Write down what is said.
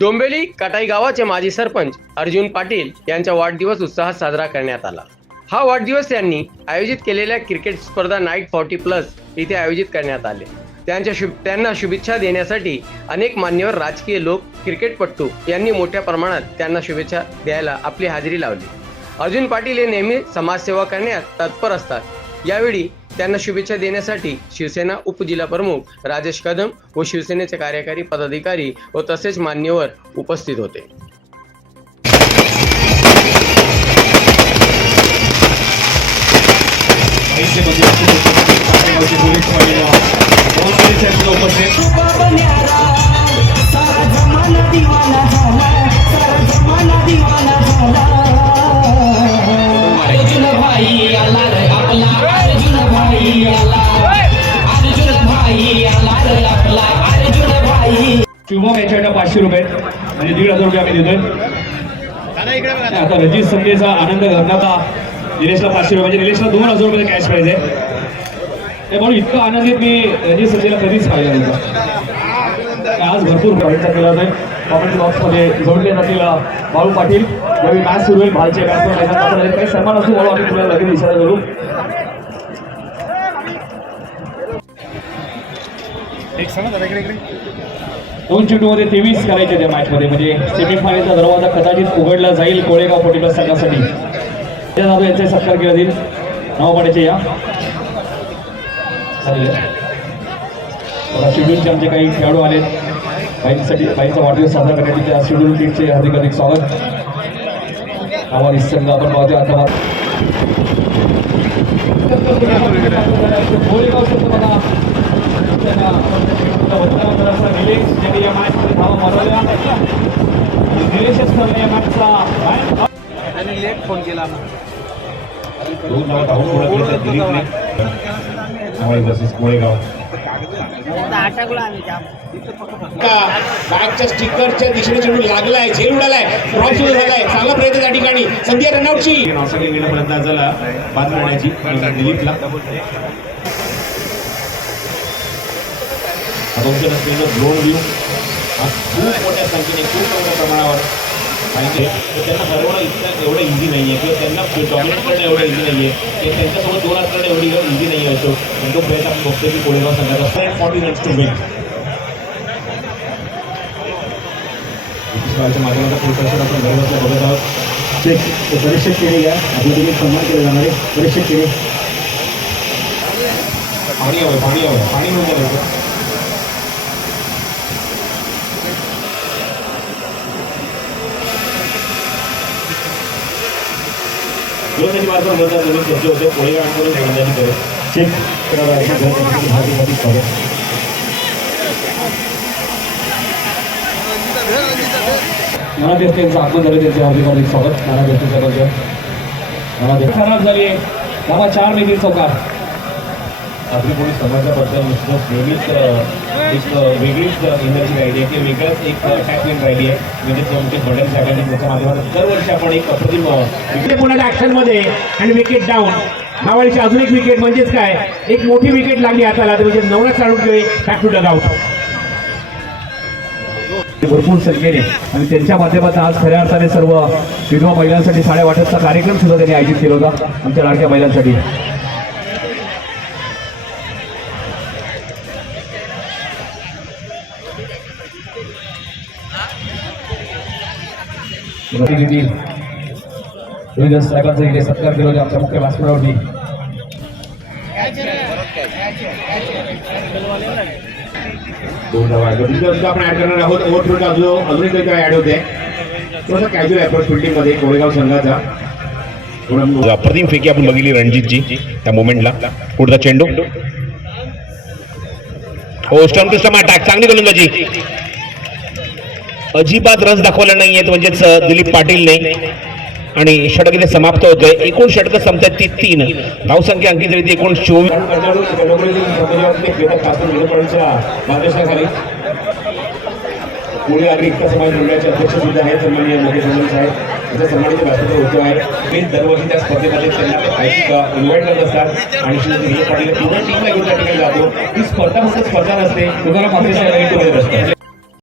डोंबिवली कटाई गावाचे माजी सरपंच अर्जुन पाटील यांचा वाढदिवस उत्साहात साजरा करण्यात आला. हा वाढदिवस त्यांनी आयोजित केलेल्या क्रिकेट स्पर्धा नाईट फॉर्टी प्लस इथे आयोजित करण्यात आले. त्यांच्या शुभ त्यांना शुभेच्छा देण्यासाठी अनेक मान्यवर राजकीय लोक क्रिकेटपटू यांनी मोठ्या प्रमाणात त्यांना शुभेच्छा द्यायला आपली हजेरी लावली. अर्जुन पाटील हे नेहमी समाजसेवा करण्यात तत्पर असतात. यावेळी त्यांना शुभेच्छा देण्यासाठी शिवसेना उपजिल्हा प्रमुख राजेश कदम व शिवसेनेचे कार्यकारी पदाधिकारी व तसेच मान्यवर उपस्थित होते उपस्थित शुभम याच्याकडे पाचशे रुपये. म्हणजे दीड हजार रुपये आम्ही देतोय. आता रजित संजयचा आनंद घरण्याचा निलेशला पाचशे रुपये. म्हणजे निलेशला दोन हजार रुपये कॅश प्राईज आहे. ते म्हणून इतकं आनंदित मी रजित संजयला कधीच पाहिलं नव्हतं आज भरपूर प्रयत्न केला जाईल कॉमेंट बॉक्समध्ये जोडले जातील बाळू पाटील. ज्यावेळी मॅच सुरू होईल भालचे मॅच काही सन्मान असू म्हणून आम्ही तुला लगेच इशारा करू दोन चेंडूमध्ये तेवीस करायचे त्या मॅचमध्ये म्हणजे सेमीफायनलचा दरवाजा कदाचित उघडला जाईल कोळेगाव फोर्टी संघासाठी. त्या जाधव यांचे सत्कार केला जाईल नवापाड्याचे या. चालेल. शेड्यूलचे आमचे काही खेळाडू आलेत. बाईंसाठी बाईंचा वाढदिवस साजरा करण्यासाठी त्या शेड्यूल टीमचे हार्दिक हार्दिक स्वागत. आम्हाला संघ आपण पाहतो आता कोळेगाव संघ त्यांना निलेश ज्यांनी या मॅचमध्ये धावा मारवल्या निलेशच ठरले या मॅचचा त्यांनी लेट फोन केला दोन धावा धावून ओळखले तर दिलीपने त्यामुळे versus कोळेगाव. बॅगच्या स्टिकरच्या दिशेने चेंडू लागलाय झेल उडालाय ड्रॉप सुरू झालाय. चांगला प्रयत्न त्या ठिकाणी. संधी रनआउटची नावसाठी घेण्यापर्यंत झाला बाद करण्याची दिलीपला. अगोदर असलेलं ड्रोन व्ह्यू हा खूप मोठ्या संख्येने खूप मोठ्या प्रमाणावर आणि त्यांना हरवणं इतकं एवढं इझी नाही आहे किंवा त्यांना डॉमिनेट करणं एवढं इझी नाही आहे ते त्यांच्यासोबत दोन हात करणं एवढी इझी नाही आहे असो पण तो प्रयत्न आपण बघतो की कोळेगाव असतो forty runs to win British माध्यमाचा पुरस्कार आपण घर बसल्या बघत आहोत. ते परीक्षेत केले या. आपल्या देखील सन्मान केले जाणारे आहे. केले. पाणी हवं पाणी हवं पाणी मिळून जातं दोन मार्फत मतदार नवीन चर्चा होते कोळेगावांकडून फलंदाजी करत आगमन झालं त्यांचे हार्दिक हार्दिक स्वागत. नाना देशते साहेबांचं. नाना देश खराब झाली. आहे धावा चार महिने चौकार. आपली कोणी समाजाबद्दल नुसतं नेहमीच Uh, uh, एक वेगळीच एनर्जी राहिली आहे किंवा वेगळंच एक अटॅचमेंट राहिली आहे. म्हणजे तो म्हणजे साहेबांनी त्याच्या माध्यमातून दरवर्षी आपण एक अप्रतिम अं, ऍक्शनमध्ये आणि विकेट डाऊन मावाळीची अजून एक विकेट म्हणजेच काय? एक मोठी विकेट लागली हाताला तर म्हणजे नवरा चालून गेले बॅक टू डग भरपूर संख्येने आणि त्यांच्या माध्यमातून आज खऱ्या अर्थाने सर्व विधवा महिलांसाठी साड्या वाटपचा कार्यक्रम सुद्धा त्यांनी आयोजित केला होता आमच्या लाडक्या महिलांसाठी. प्रतिनिधी देवीदास साहेबांचा इथे सत्कार केला होता. आमच्या मुख्य सुद्धा आपण ऍड करणार आहोत अजून काही ऍड होते थोडासा कॅज्युअल अप्रोच संघाचा. अप्रतिम फेकी आपण बघितली रणजितची त्या मोमेंटला. पुढचा चेंडू. हो स्टम टू स्टम अटॅक चांगली गोलंदाजी अजिबात रस दाखवला नाही आहेत म्हणजेच दिलीप पाटीलने आणि षटक इथे समाप्त होतोय. एकूण षटक संपतात ती तीन. धावसंख्या अंकित झाली एकूण चोवीस. मार्गदर्शनाखाली पुणे नागरिकता समाज मंडळाचे अध्यक्ष सुद्धा आहेत सन्माननीय मोठे फडणवीस साहेब. त्याचा सन्मानित व्यासपीठ होतो आहे. ते दरवर्षी त्या स्पर्धेमध्ये त्यांना इन्व्हाइट करत असतात. आणि पाटील पूर्ण टीमला घेऊन त्या ठिकाणी जातो. ही स्पर्धा फक्त स्पर्धा नसते तुम्हाला मात्र असतात.